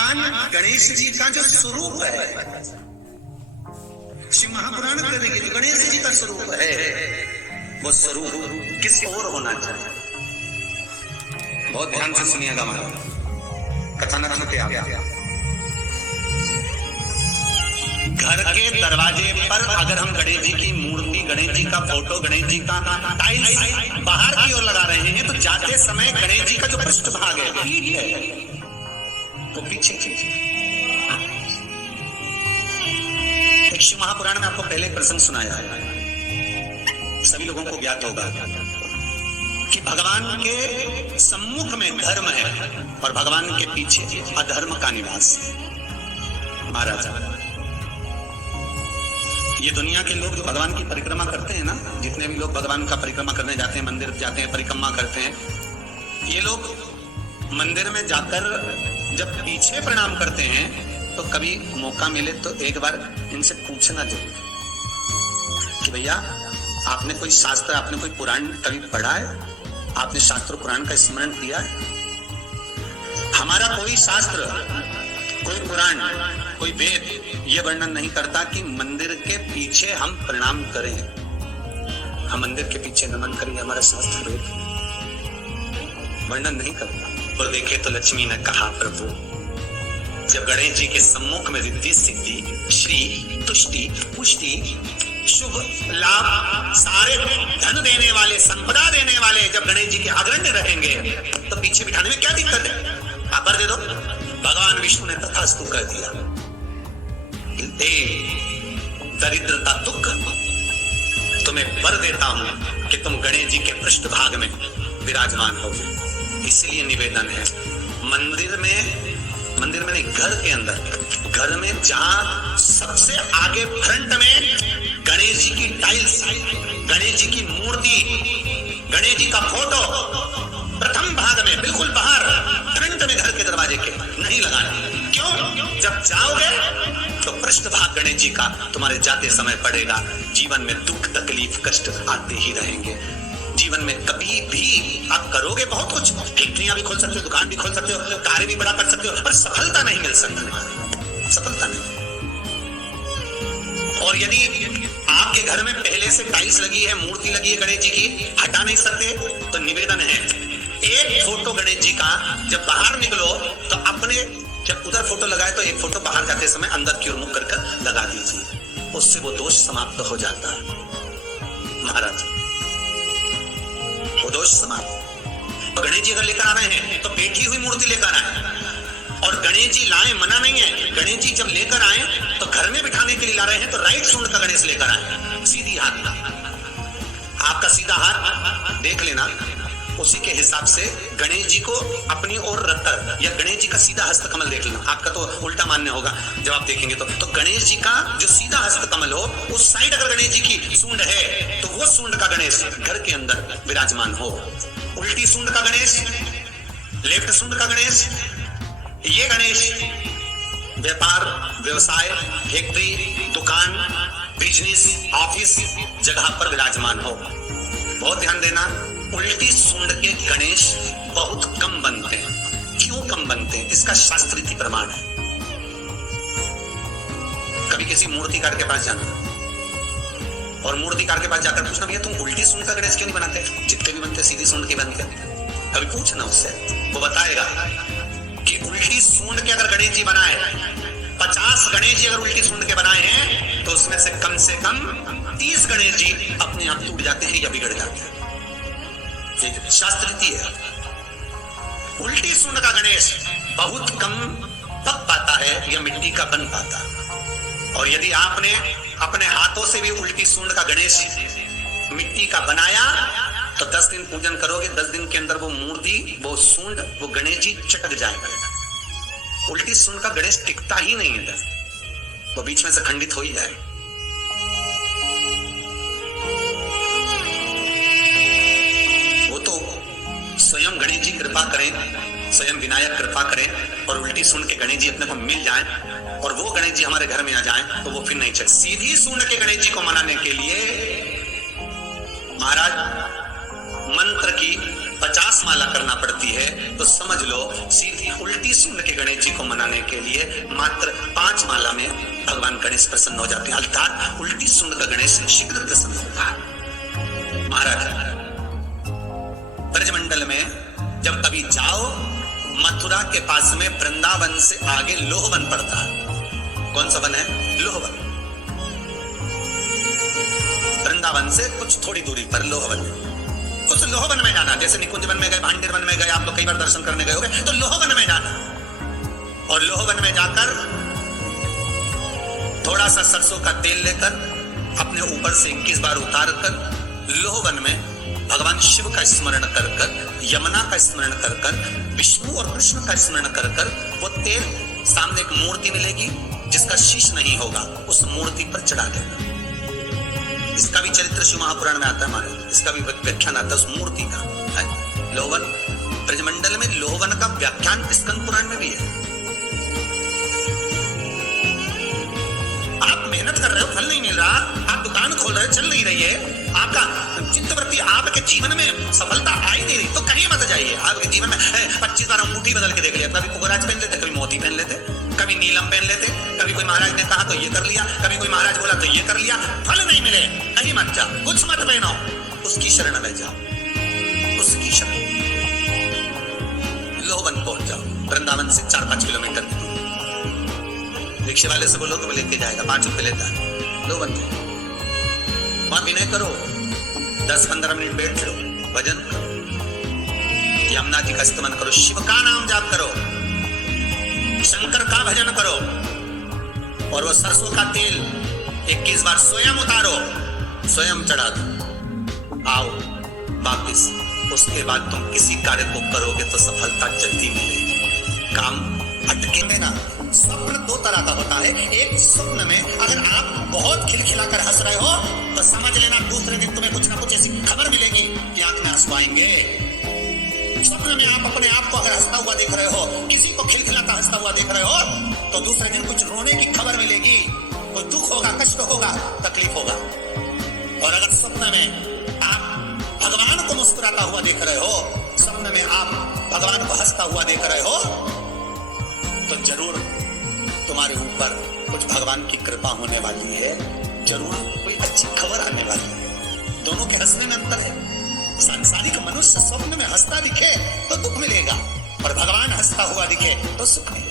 भगवान गणेश जी का जो स्वरूप है, शिव महापुराण करेंगे तो गणेश जी का स्वरूप है, वो स्वरूप किस ओर होना चाहिए? बहुत ध्यान से सुनिएगा महाराज, कथानक में क्या गया। घर के दरवाजे पर अगर हम गणेश जी की मूर्ति, गणेश जी का फोटो, गणेश जी का टाइल्स बाहर की ओर लगा रहे हैं, तो जाते समय गणेश जी का जो पृष्ठभाग है, पीठ है, तो पीछे एक शिव महापुराण में आपको पहले प्रसंग सुनाया है, सभी लोगों को ज्ञात होगा कि भगवान के सम्मुख में धर्म है और भगवान के पीछे अधर्म का निवास है। महाराजा, ये दुनिया के लोग जो भगवान की परिक्रमा करते हैं ना, जितने भी लोग भगवान का परिक्रमा करने जाते हैं, मंदिर जाते हैं, परिक्रमा करते हैं, ये लोग मंदिर में जाकर जब पीछे प्रणाम करते हैं तो कभी मौका मिले तो एक बार इनसे पूछना जरूर कि भैया आपने कोई शास्त्र, आपने कोई पुराण कभी पढ़ा है? आपने शास्त्र पुराण का स्मरण किया है? हमारा कोई शास्त्र, कोई पुराण, कोई वेद ये वर्णन नहीं करता कि मंदिर के पीछे हम प्रणाम करें, हम मंदिर के पीछे नमन करें, हमारा शास्त्र वेद वर्णन नहीं करता। और देखे तो लक्ष्मी ने कहा, प्रभु जब गणेश जी के सम्मुख में रिद्धि सिद्धि श्री तुष्टि पुष्टि शुभ लाभ सारे धन देने वाले, संपदा देने वाले जब गणेश जी के अग्रण्य रहेंगे तो पीछे बिठाने में क्या दिक्कत है? आप भर दे दो। भगवान विष्णु ने तथास्तु कर दिया। दरिद्रता दुख तुम्हें वर देता हूं कि तुम गणेश जी के पृष्ठभाग में विराजमान हो। इसलिए निवेदन है, मंदिर में नहीं, घर के अंदर, घर में जहां सबसे आगे फ्रंट में गणेश जी की टाइल्स, गणेश जी की मूर्ति, गणेश जी का फोटो प्रथम भाग में बिल्कुल बाहर फ्रंट में घर के दरवाजे के नहीं लगाना। क्यों? जब जाओगे तो पृष्ठभाग गणेश जी का तुम्हारे जाते समय पड़ेगा। जीवन में दुख तकलीफ कष्ट आते ही रहेंगे। जीवन में कभी भी आप करोगे बहुत कुछ, फैक्ट्रियां भी खोल सकते हो, दुकान भी खोल सकते हो, कार्य भी बड़ा कर सकते हो, पर सफलता नहीं मिल सकती, सफलता नहीं। और यदि आपके घर में पहले से टाइल्स लगी है, मूर्ति लगी है गणेश जी की, हटा नहीं सकते, तो निवेदन है एक फोटो गणेश जी का जब बाहर निकलो तो अपने, जब उधर फोटो लगाए तो एक फोटो बाहर जाते समय अंदर की ओर मुख करके लगा दीजिए, उससे वो दोष समाप्त हो जाता है। महाराज, वो दोष समाप्त। गणेश जी अगर लेकर आ रहे हैं तो बैठी हुई मूर्ति लेकर आए, और गणेश जी लाए मना नहीं है। गणेश जी जब लेकर आए तो घर में बिठाने के लिए ला रहे हैं तो राइट सूंड का गणेश लेकर आए, सीधी हाथ का। आपका सीधा हाथ देख लेना, उसी के हिसाब से गणेश जी को अपनी ओर रखकर, या गणेश जी का सीधा हस्त कमल देख लेना। आपका तो उल्टा मान्य होगा जब आप देखेंगे तो गणेश जी का जो सीधा हस्त कमल हो, उस साइड अगर गणेश जी की सूंड है तो वो सूंड का गणेश घर के अंदर विराजमान हो। उल्टी सूंड का गणेश, लेफ्ट सूंड का गणेश, ये गणेश व्यापार, व्यवसाय, फैक्ट्री, दुकान, बिजनेस, ऑफिस जगह पर विराजमान हो। बहुत ध्यान देना, उल्टी सूंड के गणेश बहुत कम बनते हैं। क्यों कम बनते हैं? इसका शास्त्रीय प्रमाण है। कभी किसी मूर्तिकार के पास जाना और मूर्तिकार के पास जाकर पूछना, भैया तुम उल्टी सूंड का गणेश क्यों नहीं बनाते? जितने भी बनते सीधी सूंड के बनते। कभी पूछना उससे, वो बताएगा कि उल्टी सूंड के अगर गणेश जी बनाए, 50 गणेश जी अगर उल्टी सूंड के बनाए हैं तो उसमें से कम 30 गणेश जी अपने आप टूट जाते हैं या बिगड़ जाते हैं। शास्त्रीय है। उल्टी सूंड का गणेश बहुत कम पक पाता है या मिट्टी का बन पाता है। और यदि आपने अपने हाथों से भी उल्टी सूंड का गणेश मिट्टी का बनाया तो 10 दिन पूजन करोगे, 10 दिन के अंदर वो मूर्ति, वो सूंड, वो गणेश जी चटक जाएगा। उल्टी सूंड का गणेश टिकता ही नहीं है, वो बीच में से खंडित हो ही जाएगा। स्वयं गणेश जी कृपा करें, स्वयं विनायक कृपा करें और उल्टी सूंड के गणेश जी अपने को मिल जाएं और वो गणेश जी हमारे घर में आ जाएं तो वो फिर नहीं चले। सीधी सूंड के गणेश जी को मनाने के लिए महाराज मंत्र की 50 5 माला करना पड़ती है, तो समझ लो सीधी उल्टी सुन के गणेश जी को मनाने के लिए मात्र 5 माला में भगवान गणेश प्रसन्न हो जाते हैं। अर्थात उल्टी सुन का गणेश शीघ्र प्रसन्न होता है। महाराज ब्रजमंडल में जब कभी जाओ, मथुरा के पास में वृंदावन से आगे लोहवन पड़ता है। कौन सा वन है? लोहवन। वृंदावन से कुछ थोड़ी दूरी पर लोहवन है। कुछ लोहवन में जाना, जैसे निकुंज वन में गए, भांडेर वन में गए, आप लोग कई बार दर्शन करने गए होंगे, तो लोहवन में जाना और लोहवन में जाकर थोड़ा सा सरसों का तेल लेकर अपने ऊपर से 21 बार उतार कर लोहवन में भगवान शिव का स्मरण कर कर, यमुना का स्मरण कर कर, विष्णु और कृष्ण का स्मरण कर कर, वो तेल सामने एक मूर्ति मिलेगी जिसका शीश नहीं होगा, उस मूर्ति पर चढ़ा देना। इसका भी चरित्र शिव महापुराण में आता है हमारे, इसका भी व्याख्यान आता है उस मूर्ति का है। लोहवन ब्रजमंडल में लोहवन का व्याख्यान स्कंद पुराण में भी है। आप मेहनत कर रहे हो, फल नहीं मिल रहा, आप दुकान खोल रहे हो, चल नहीं रही है, आपका चित्तवृत्ति, आपके जीवन में सफलता आ ही नहीं रही, तो कहीं मत जाइए। आपके जीवन में 25 बार अंगूठी बदल के देख लिया, कभी पुखराज पहन लेते, कभी मोती पहन लेते, कभी नीलम पहन लेते, कभी कोई महाराज ने कहा तो ये कर लिया, कभी कोई महाराज बोला तो ये कर लिया, फल नहीं मिले, कहीं मत जाओ, कुछ मत पहनो, उसकी शरण में जाओ, उसकी शरण। लोहवन पहुंच जाओ, वृंदावन से 4-5 किलोमीटर की दूरी। रिक्शे वाले से बोलो तो वो लेके जाएगा, 5 रुपए लेता है। लोहवन जाओ, वहां विनय करो, 10-15 मिनट बैठ लो, भजन करो, यमुना जी का स्तमन करो, शिव का नाम जाप करो, शंकर का भजन करो, और वो सरसों का तेल 21 बार स्वयं उतारो, स्वयं चढ़ा दो, आओ वापिस। उसके बाद तुम किसी कार्य को करोगे तो सफलता जल्दी मिलेगी। काम अटके में ना। स्वप्न 2 तरह का होता है। एक स्वप्न में अगर आप बहुत खिलखिलाकर हंस रहे हो तो समझ लेना दूसरे दिन तुम्हें कुछ ना कुछ ऐसी खबर मिलेगी कि आंख में आंसू आएंगे। स्वप्न में आप अपने आप को अगर हंसता हुआ देख रहे हो, किसी को खिलखिलाता हंसता हुआ देख रहे हो, तो दूसरे दिन कुछ रोने की खबर मिलेगी, कोई दुख होगा, कष्ट होगा, तकलीफ होगा। और अगर स्वप्न में आप भगवान को मुस्कुराता हुआ देख रहे हो, स्वप्न में आप भगवान को हंसता हुआ देख रहे हो, तो जरूर तुम्हारे ऊपर कुछ भगवान की कृपा होने वाली है, जरूर कोई अच्छी खबर आने वाली है। दोनों के हंसने में अंतर है। सांसारिक मनुष्य स्वप्न में हंसता दिखे तो दुख मिलेगा, और भगवान हंसता हुआ दिखे तो सुख मिलेगा।